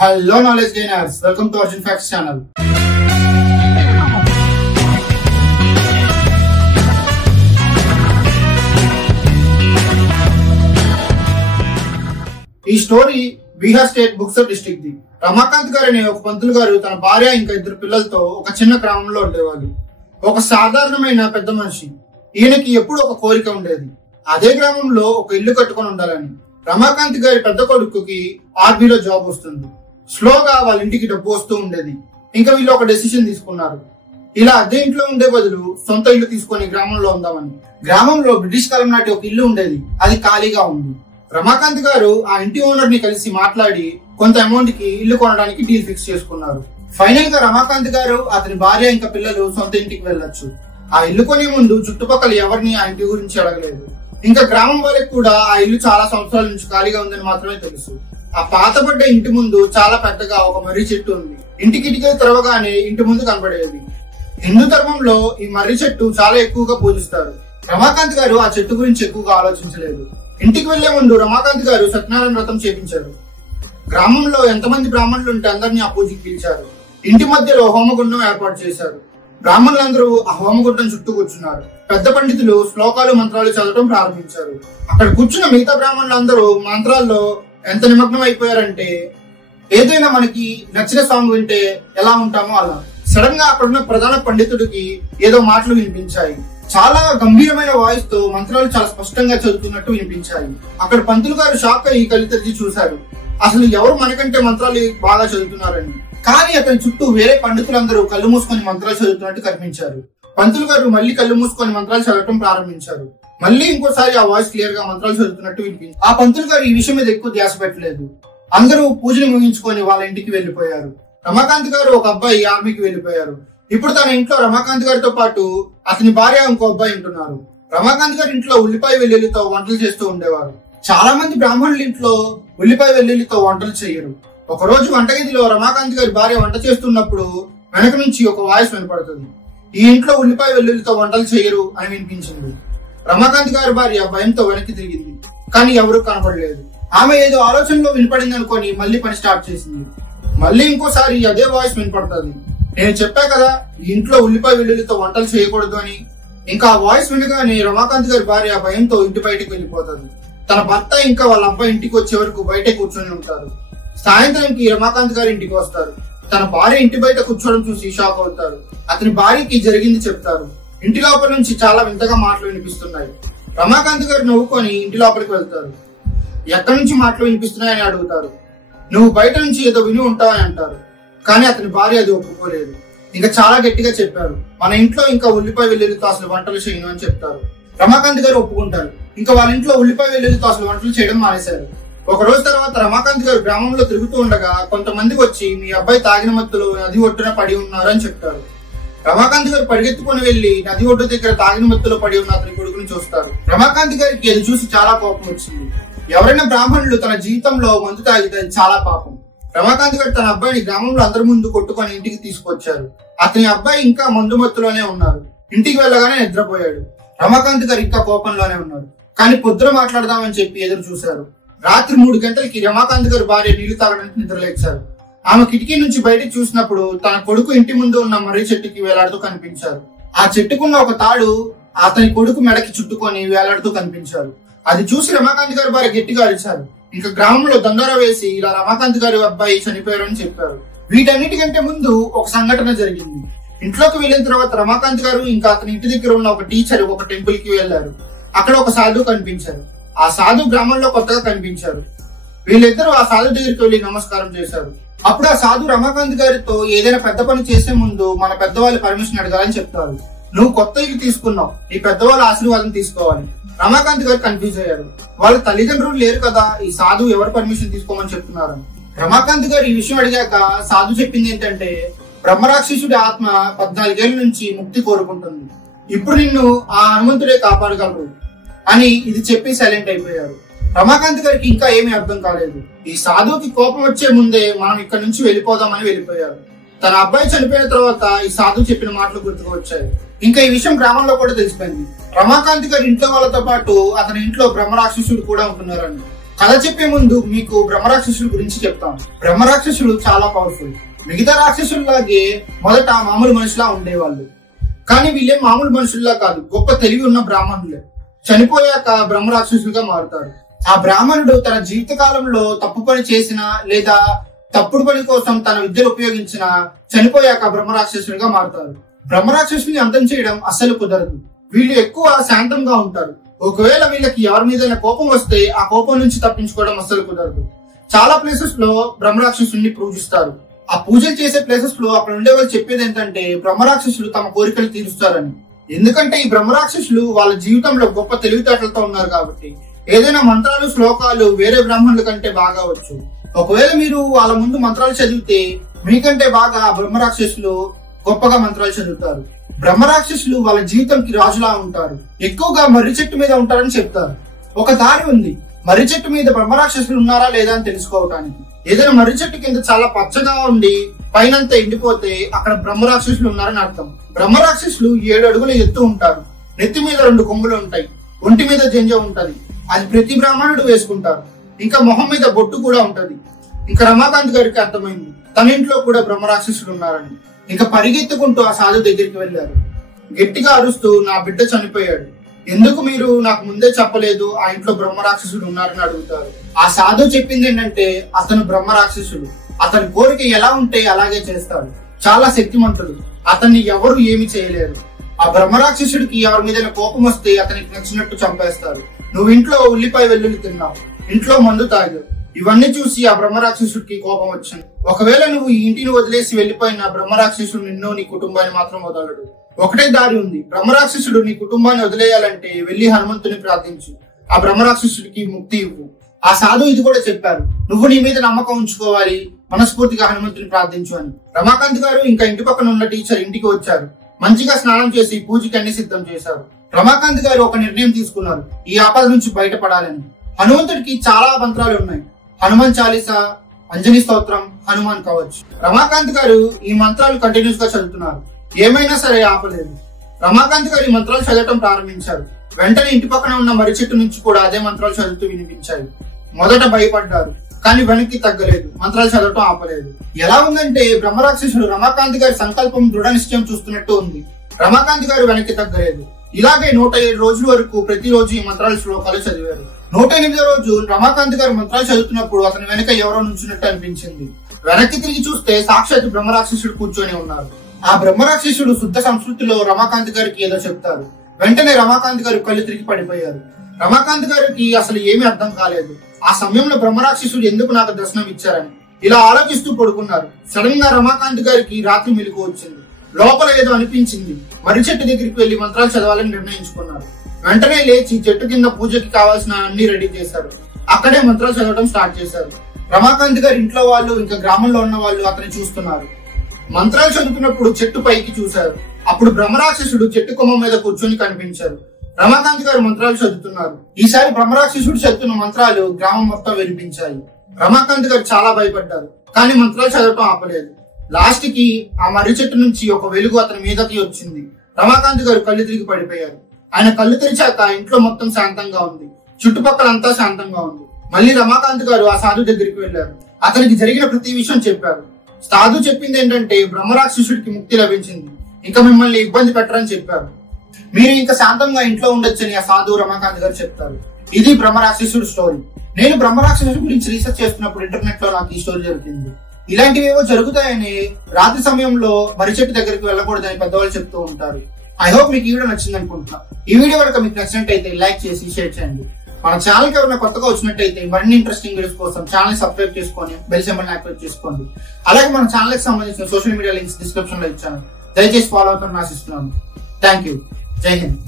Hello knowledge gainers, welcome to Arjun Facts channel. ఈ story Bihar state Buxar district ది. రమాకాంత్ గారు అనే ఒక పంతులు గారు తన భార్య ఇంకా ఇద్దరు పిల్లలతో ఒక చిన్న గ్రామంలో ఉండేవాళ్ళు. ఒక సాధారణమైన పెద్ద మనిషి. ఈయనకి ఎప్పుడు ఒక కోరిక ఉండేది, అదే గ్రామంలో ఒక ఇల్లు కట్టుకొని ఉండాలని. రమాకాంత్ గారి పెద్ద కొడుకుకి ఆర్మీలో జాబ్ వస్తుంది. స్లోగా వాళ్ళ ఇంటికి డబ్బు వస్తూ ఉండేది. ఇంకా వీళ్ళు ఒక డెసిషన్ తీసుకున్నారు, ఇలా అద్దె ఇంట్లో ఉండే బదులు సొంత ఇల్లు తీసుకొని గ్రామంలో ఉందామని. గ్రామంలో బ్రిటిష్ కాలం నాటి ఒక ఇల్లు ఉండేది, అది ఖాళీగా ఉంది. రమాకాంత్ గారు ఆ ఇంటి ఓనర్ ని కలిసి మాట్లాడి కొంత అమౌంట్ కి ఇల్లు కొనడానికి డీల్ ఫిక్స్ చేసుకున్నారు. ఫైనల్ గా రమాకాంత్ గారు, అతని భార్య ఇంకా పిల్లలు సొంత ఇంటికి వెళ్ళొచ్చు. ఆ ఇల్లు కొనే ముందు చుట్టుపక్కల ఎవరిని ఆ ఇంటి గురించి అడగలేదు. ఇంకా గ్రామం వాళ్ళకి కూడా ఆ ఇల్లు చాలా సంవత్సరాల నుంచి ఖాళీగా ఉందని మాత్రమే తెలుసు. ఆ పాతబడ్డ ఇంటి ముందు చాలా పెద్దగా ఒక మర్రి చెట్టు ఉంది. ఇంటి కిటికీలు తెరవగానే ఇంటి ముందు కనబడేది. హిందూ ధర్మంలో ఈ మర్రి చెట్టు చాలా ఎక్కువగా పూజిస్తారు. రమాకాంత్ గారు ఆ చెట్టు గురించి ఎక్కువగా ఆలోచించలేదు. ఇంటికి వెళ్లే ముందు రమాకాంత్ గారు సత్యనారాయణ వ్రతం చేపించారు. గ్రామంలో ఎంతమంది బ్రాహ్మణులు ఉంటే అందరినీ ఆ పూజకి పిలిచారు. ఇంటి మధ్యలో హోమగుండం ఏర్పాటు చేశారు. బ్రాహ్మణులందరూ ఆ హోమగుండం చుట్టూ కూర్చున్నారు. పెద్ద పండితులు శ్లోకాలు మంత్రాలు చదవడం ప్రారంభించారు. అక్కడ కూర్చున్న మిగతా బ్రాహ్మణులందరూ మంత్రాల్లో ఎంత నిమగ్నం అయిపోయారంటే, ఏదైనా మనకి నచ్చిన సాంగ్ వింటే ఎలా ఉంటామో అలా. సడన్ గా అక్కడున్న ప్రధాన పండితుడికి ఏదో మాటలు వినిపించాయి. చాలా గంభీరమైన వాయిస్ తో మంత్రాలు చాలా స్పష్టంగా చదువుతున్నట్టు వినిపించాయి. అక్కడ పంతులు గారు షాక్ అయ్యి కళ్ళు తెరిచి చూశారు. అసలు ఎవరు మనకంటే మంత్రాలు బాగా చదువుతున్నారని. కానీ అతని చుట్టూ వేరే పండితులందరూ కళ్ళు మూసుకొని మంత్రాలు చదువుతున్నట్టు కనిపించారు. పంతులు గారు మళ్ళీ కళ్ళు మూసుకొని మంత్రాలు చదవటం ప్రారంభించారు. మళ్ళీ ఇంకోసారి ఆ వాయిస్ క్లియర్ గా మంత్రాలు చదువుతున్నట్టు వినిపించింది. ఆ పంతులు గారు ఈ విషయం మీద ఎక్కువ ధ్యాస పెట్టలేదు. అందరూ పూజను ముగించుకొని వాళ్ళ ఇంటికి వెళ్లిపోయారు. రమాకాంత్ గారు ఒక అబ్బాయి ఆర్మీకి వెళ్లిపోయారు. ఇప్పుడు తన ఇంట్లో రమాకాంత్ గారితో పాటు అతని భార్య ఇంకో అబ్బాయి ఉంటున్నారు. రమాకాంత్ గారి ఇంట్లో ఉల్లిపాయ వెల్లుల్లితో వంటలు చేస్తూ ఉండేవారు. చాలా మంది బ్రాహ్మణుల ఇంట్లో ఉల్లిపాయ వెల్లుల్లితో వంటలు చేయరు. ఒక రోజు వంటగదిలో రమాకాంత్ గారి భార్య వంట చేస్తున్నప్పుడు వెనక నుంచి ఒక వాయిస్ వినపడుతుంది. ఈ ఇంట్లో ఉల్లిపాయ వెల్లుల్లితో వంటలు చేయరు అని వినిపించింది. రమాకాంత్ గారి భార్య భయంతో వెనక్కి తిరిగింది, కానీ ఎవరూ కనపడలేదు. ఆమె ఏదో ఆలోచనలో వినపడింది అనుకొని మళ్ళీ పని స్టార్ట్ చేసింది. మళ్ళీ ఇంకోసారి అదే వాయిస్ వినపడుతుంది. నేను చెప్పా కదా ఈ ఇంట్లో ఉల్లిపాయ వెల్లుల్లితో వంటలు చేయకూడదు అని. ఇంకా ఆ వాయిస్ వినగానే రమాకాంత్ గారి భార్య భయంతో ఇంటి బయటకు వెళ్ళిపోతుంది. తన భర్త ఇంకా వాళ్ళ అబ్బాయి ఇంటికి వచ్చే వరకు బయటే కూర్చొని ఉంటారు. సాయంత్రంకి రమాకాంత్ గారి ఇంటికి వస్తారు. తన భార్య ఇంటి బయట కూర్చోవడం చూసి షాక్ అవుతారు. అతని భార్యకి జరిగింది చెప్తారు. ఇంటి లోపల నుంచి చాలా వింతగా మాటలు వినిపిస్తున్నాయి. రమాకాంత్ గారు నవ్వుకొని ఇంటి లోపలికి వెళ్తారు. ఎక్కడి నుంచి మాటలు వినిపిస్తున్నాయని అడుగుతారు. నువ్వు బయట నుంచి ఏదో విని ఉంటావని అంటారు. కానీ అతని భార్య అది ఒప్పుకోలేదు. ఇంకా చాలా గట్టిగా చెప్పారు, మన ఇంట్లో ఇంకా ఉల్లిపాయ వెల్లుల్లితో అసలు వంటలు చేయను అని చెప్తారు. రమాకాంత్ గారు ఒప్పుకుంటారు. ఇంకా వాళ్ళ ఇంట్లో ఉల్లిపాయ వెల్లుల్లితో అసలు వంటలు చేయడం మానేశారు. ఒక రోజు తర్వాత రమాకాంత్ గారు గ్రామంలో తిరుగుతూ ఉండగా కొంతమంది వచ్చి మీ అబ్బాయి తాగిన మత్తులో నది ఒడ్డున పడి ఉన్నారు అని చెప్తారు. రమాకాంత్ గారు పరిగెత్తుకుని వెళ్లి నది ఒడ్డు దగ్గర తాగిన మత్తులో పడి ఉన్న అతని కొడుకుని చూస్తారు. రమాకాంత్ గారికి అది చూసి చాలా కోపం వచ్చింది. ఎవరైనా బ్రాహ్మణులు తన జీవితంలో మందు తాగితే చాలా పాపం. రమాకాంత్ గారు తన అబ్బాయిని గ్రామంలో అందరి ముందు కొట్టుకొని ఇంటికి తీసుకొచ్చారు. అతని అబ్బాయి ఇంకా మందు మత్తులోనే ఉన్నారు. ఇంటికి వెళ్ళగానే నిద్రపోయాడు. రమాకాంత్ గారు ఇంకా కోపంలోనే ఉన్నారు. కానీ పొద్దున మాట్లాడదామని చెప్పి ఎదురు చూశారు. రాత్రి 3 గంటలకి రమాకాంత్ గారు భార్య నీళ్లు తాగడానికి నిద్రలేచారు. ఆమె కిటికీ నుంచి బయటకు చూసినప్పుడు తన కొడుకు ఇంటి ముందు ఉన్న మర్రి చెట్టుకి వేలాడుతూ కనిపించారు. ఆ చెట్టుకున్న ఒక తాడు అతని కొడుకు మెడకి చుట్టుకొని వేలాడుతూ కనిపించారు. అది చూసి రమాకాంత్ గారి భార్య గట్టిగా అరిచారు. ఇంకా గ్రామంలో దండోరా వేసి ఇలా రమాకాంత్ గారి అబ్బాయి చనిపోయారని చెప్పారు. వీటన్నిటికంటే ముందు ఒక సంఘటన జరిగింది. ఇంట్లోకి వెళ్ళిన తర్వాత రమాకాంత్ గారు ఇంకా అతని ఇంటి దగ్గర ఉన్న ఒక టీచర్ ఒక టెంపుల్ కి వెళ్లారు. అక్కడ ఒక సాధువు కనిపించారు. ఆ సాధువు గ్రామంలో కొత్తగా కనిపించారు. వీళ్ళిద్దరూ ఆ సాధువు దగ్గరికి వెళ్లి నమస్కారం చేశారు. అప్పుడు ఆ సాధువు రమాకాంత్ గారితో ఏదైనా పెద్ద పని చేసే ముందు మన పెద్దవాళ్ళ పర్మిషన్ అడగాలని చెప్తారు. నువ్వు కొత్త ఇల్లు తీసుకున్నావు, నీ పెద్దవాళ్ళ ఆశీర్వాదం తీసుకోవాలి. రమాకాంత్ గారు కన్ఫ్యూజ్ అయ్యారు. వాళ్ళ తల్లిదండ్రులు లేరు కదా, ఈ సాధువు ఎవరు పర్మిషన్ తీసుకోమని చెప్తున్నారు. రమాకాంత్ గారు ఈ విషయం అడిగాక సాధువు చెప్పింది ఏంటంటే, బ్రహ్మరాక్షసుడి ఆత్మ 14 ఏళ్ల నుంచి ముక్తి కోరుకుంటుంది. ఇప్పుడు నిన్ను ఆ హనుమంతుడే కాపాడగలరు అని ఇది చెప్పి సైలెంట్ అయిపోయారు. రమాకాంత్ గారికి ఇంకా ఏమీ అర్థం కాలేదు. ఈ సాధువుకి కోపం వచ్చే ముందే మనం ఇక్కడ నుంచి వెళ్ళిపోదామని వెళ్ళిపోయారు. తన అబ్బాయి చనిపోయిన తర్వాత ఈ సాధువు చెప్పిన మాటలు గుర్తుకు వచ్చాయి. ఇంకా ఈ విషయం గ్రామంలో కూడా తెలిసిపోయింది. రమాకాంత్ గారి ఇంట్లో వాళ్ళతో పాటు అతని ఇంట్లో బ్రహ్మరాక్షసుడు కూడా ఉంటున్నారని. కథ చెప్పే ముందు మీకు బ్రహ్మరాక్షసుల గురించి చెప్తాను. బ్రహ్మరాక్షసులు చాలా పవర్ఫుల్. మిగతా రాక్షసుల్లాగే మొదట మామూలు మనుషులా ఉండేవాళ్ళు. కానీ వీళ్ళే మామూలు మనుషుల్లా కాదు, గొప్ప తెలివి ఉన్న బ్రాహ్మణులే. చనిపోయాక బ్రహ్మరాక్షసులుగా మారుతారు. ఆ బ్రాహ్మణుడు తన జీవిత కాలంలో తప్పు పని చేసినా లేదా తప్పుడు పని కోసం తన విద్యను ఉపయోగించినా చనిపోయాక బ్రహ్మరాక్షసులుగా మారుతారు. బ్రహ్మరాక్షసుని అంతం చేయడం అస్సలు కుదరదు. వీళ్ళు ఎక్కువ శాంతంగా ఉంటారు. ఒకవేళ వీళ్ళకి ఎవరి మీద కోపం వస్తే ఆ కోపం నుంచి తప్పించుకోవడం అస్సలు కుదరదు. చాలా ప్లేసెస్ లో బ్రహ్మరాక్షసుని పూజిస్తారు. ఆ పూజలు చేసే ప్లేసెస్ లో అక్కడ ఉండే వాళ్ళు చెప్పేది ఏంటంటే బ్రహ్మరాక్షసులు తమ కోరికలు తీరుస్తారని. ఎందుకంటే ఈ బ్రహ్మరాక్షసులు వాళ్ళ జీవితంలో గొప్ప తెలివితేటలతో ఉన్నారు కాబట్టి ఏదైనా మంత్రాలు శ్లోకాలు వేరే బ్రాహ్మణుల కంటే బాగా వచ్చు. ఒకవేళ మీరు వాళ్ళ ముందు మంత్రాలు చదివితే మీకంటే బాగా ఆ బ్రహ్మరాక్షసులు గొప్పగా మంత్రాలు చదువుతారు. బ్రహ్మరాక్షసులు వాళ్ళ జీవితంకి రాజులా ఉంటారు. ఎక్కువగా మర్రి చెట్టు మీద ఉంటారని చెప్తారు. ఒక దారి ఉంది, మర్రి చెట్టు మీద బ్రహ్మరాక్షసులు ఉన్నారా లేదా అని తెలుసుకోవటానికి. ఏదైనా మర్రి చెట్టు కింద చాలా పచ్చగా ఉండి పైనంతా ఎండిపోతే అక్కడ బ్రహ్మరాక్షసులు ఉన్నారని అర్థం. బ్రహ్మరాక్షసులు 7 అడుగుల ఎత్తు ఉంటారు. నెత్తి మీద 2 కొమ్ములు ఉంటాయి. ఒంటి మీద జంజ ఉంటది. అది ప్రతి బ్రాహ్మణుడు వేసుకుంటారు. ఇంకా మొహం మీద బొట్టు కూడా ఉంటది. ఇంకా రమాకాంత్ గారికి అర్థమైంది తన ఇంట్లో కూడా బ్రహ్మరాక్షసులు ఉన్నారని. ఇంకా పరిగెత్తుకుంటూ ఆ సాధు దగ్గరికి వెళ్లారు. గట్టిగా అరుస్తూ, నా బిడ్డ చనిపోయాడు, ఎందుకు మీరు నాకు ముందే చెప్పలేదు, ఆ ఇంట్లో బ్రహ్మరాక్షసుడు ఉన్నారని అడుగుతారు. ఆ సాధు చెప్పింది ఏంటంటే అతను బ్రహ్మరాక్షసుడు, అతని కోరిక ఎలా ఉంటే అలాగే చేస్తాడు, చాలా శక్తిమంతుడు, అతన్ని ఎవరు ఏమి చేయలేరు. ఆ బ్రహ్మరాక్షసుడికి ఎవరి మీద కోపం వస్తే అతనికి నచ్చినట్టు చంపేస్తారు. నువ్వు ఇంట్లో ఉల్లిపాయ వెల్లుల్లి తిన్నావు, ఇంట్లో మందు తాగావు, ఇవన్నీ చూసి ఆ బ్రహ్మరాక్షసుడికి కోపం వచ్చింది. ఒకవేళ నువ్వు ఈ ఇంటిని వదిలేసి వెళ్లిపోయిన బ్రహ్మరాక్షసుడు నిన్ను నీ కుటుంబాన్ని మాత్రం వదలడు. ఒకటే దారి ఉంది, బ్రహ్మరాక్షసుడు నీ కుటుంబాన్ని వదిలేయాలంటే వెళ్లి హనుమంతుని ప్రార్థించు, ఆ బ్రహ్మరాక్షసుడికి ముక్తి ఇవ్వు. ఆ సాధు ఇది కూడా చెప్పారు, నువ్వు నీ మీద నమ్మకం ఉంచుకోవాలి, మనస్ఫూర్తిగా హనుమంతుని ప్రార్థించు అని. రమాకాంత్ గారు ఇంకా ఇంటి పక్కన ఉన్న టీచర్ ఇంటికి వచ్చారు. మంచిగా స్నానం చేసి పూజకి అన్ని సిద్ధం చేశారు. రమాకాంత్ గారు ఒక నిర్ణయం తీసుకున్నారు, ఈ ఆపద నుంచి బయటపడాలని. హనుమంతుడికి చాలా మంత్రాలు ఉన్నాయి, హనుమాన్ చాలీసా, అంజనీ స్తోత్రం, హనుమాన్ కవచ్. రమాకాంత్ గారు ఈ మంత్రాలు కంటిన్యూస్ గా చదువుతున్నారు. ఏమైనా సరే ఆపలేదు. రమాకాంత్ గారు ఈ మంత్రాలు చదవటం ప్రారంభించారు. వెంటనే ఇంటి పక్కన ఉన్న మర్రి చెట్టు నుంచి కూడా అదే మంత్రాలు చదువుతూ వినిపించాయి. మొదట భయపడ్డారు, కానీ వెనక్కి తగ్గలేదు, మంత్రాలు చదవటం ఆపలేదు. ఎలా ఉందంటే బ్రహ్మరాక్షసుడు రమాకాంత్ గారి సంకల్పం దృఢ నిశ్చయం చూస్తున్నట్టు ఉంది. రమాకాంత్ గారు వెనక్కి తగ్గలేదు. ఇలాగే 107 రోజుల వరకు ప్రతిరోజు ఈ మంత్రాల శ్లోకాలు చదివారు. 108వ రోజు రమాకాంత్ గారు మంత్రాలు చదువుతున్నప్పుడు అతని వెనక ఎవరో నుంచున్నట్టు అనిపించింది. వెనక్కి తిరిగి చూస్తే సాక్షాత్ బ్రహ్మరాక్షసుడు కూర్చొని ఉన్నారు. ఆ బ్రహ్మరాక్షసుడు శుద్ధ సంస్కృతిలో రమాకాంత్ గారికి ఏదో చెప్తారు. వెంటనే రమాకాంత్ గారు కళ్ళు తిరిగి పడిపోయారు. రమాకాంత్ గారికి అసలు ఏమీ అర్థం కాలేదు. ఆ సమయంలో బ్రహ్మరాక్షసుడు ఎందుకు నాకు దర్శనం ఇచ్చారని ఇలా ఆలోచిస్తూ పడుకున్నారు. సడన్ గా రమాకాంత్ గారికి రాత్రి మెలకు వచ్చింది. లోపల ఏదో అనిపించింది. మర్రి చెట్టు దగ్గరికి వెళ్లి మంత్రాలు చదవాలని నిర్ణయించుకున్నారు. వెంటనే లేచి చెట్టు కింద పూజకి కావాల్సిన అన్ని రెడీ చేశారు. అక్కడే మంత్రాలు చదవడం స్టార్ట్ చేశారు. రమాకాంత్ గారి ఇంట్లో వాళ్ళు ఇంకా గ్రామంలో ఉన్న వాళ్ళు అతన్ని చూస్తున్నారు. మంత్రాలు చదువుతున్నప్పుడు చెట్టు పైకి చూశారు. అప్పుడు బ్రహ్మరాక్షసుడు చెట్టు కొమ్మ మీద కూర్చొని కనిపించారు. రమాకాంత్ గారు మంత్రాలు చదువుతున్నారు. ఈసారి బ్రహ్మరాక్షసుడు చదువుతున్న మంత్రాలు గ్రామం మొత్తం వినిపించాయి. రమాకాంత్ గారు చాలా భయపడ్డారు, కానీ మంత్రాలు చదవటం ఆపలేదు. లాస్ట్ కి ఆ మర్రి చెట్టు నుంచి ఒక వెలుగు అతని మీదకి వచ్చింది. రమాకాంత్ గారు కళ్ళు తిరిగి పడిపోయారు. ఆయన కళ్ళు తెరిచాక ఇంట్లో మొత్తం శాంతంగా ఉంది, చుట్టుపక్కలంతా శాంతంగా ఉంది. మళ్ళీ రమాకాంత్ గారు ఆ సాధు దగ్గరికి వెళ్లారు. అతనికి జరిగిన ప్రతి విషయం చెప్పారు. సాధు చెప్పింది ఏంటంటే బ్రహ్మరాక్షసుడికి ముక్తి లభించింది, ఇంకా మిమ్మల్ని ఇబ్బంది పెట్టరని చెప్పారు. మీరు ఇంకా శాంతంగా ఇంట్లో ఉండొచ్చని ఆ సాధు రమాకాంత్ గారు చెప్తారు. ఇది బ్రహ్మరాక్షసుడు స్టోరీ. నేను బ్రహ్మరాక్షసుడి గురించి రీసెర్చ్ చేస్తున్నప్పుడు ఇంటర్నెట్ లో నాకు ఈ స్టోరీ జరిగింది. ఇలాంటివి ఏవో జరుగుతాయని రాత్రి సమయంలో మర్రి చెట్టు దగ్గరికి వెళ్ళకూడదని పెద్దవాళ్ళు చెప్తూ ఉంటారు. ఐ హోప్ మీకు ఈ వీడియో నచ్చింది అనుకుంటున్నా. ఈ వీడియో కనుక మీకు నచ్చినట్టయితే లైక్ చేసి షేర్ చేయండి. మన ఛానల్ కి ఎవరైనా కొత్తగా వచ్చినట్టయితే మరిన్ని ఇంట్రెస్టింగ్ వీడియోస్ కోసం ఛానల్ సబ్స్క్రైబ్ చేసుకొని బెల్ సింబల్ యాక్టివేట్ చేసుకోండి. అలాగే మన ఛానల్ కి సంబంధించిన సోషల్ మీడియా లింక్స్ డిస్క్రిప్షన్ లో ఇచ్చాను, దయచేసి ఫాలో అవుతారని ఆశిస్తున్నాను. Thank you. జై హింద్.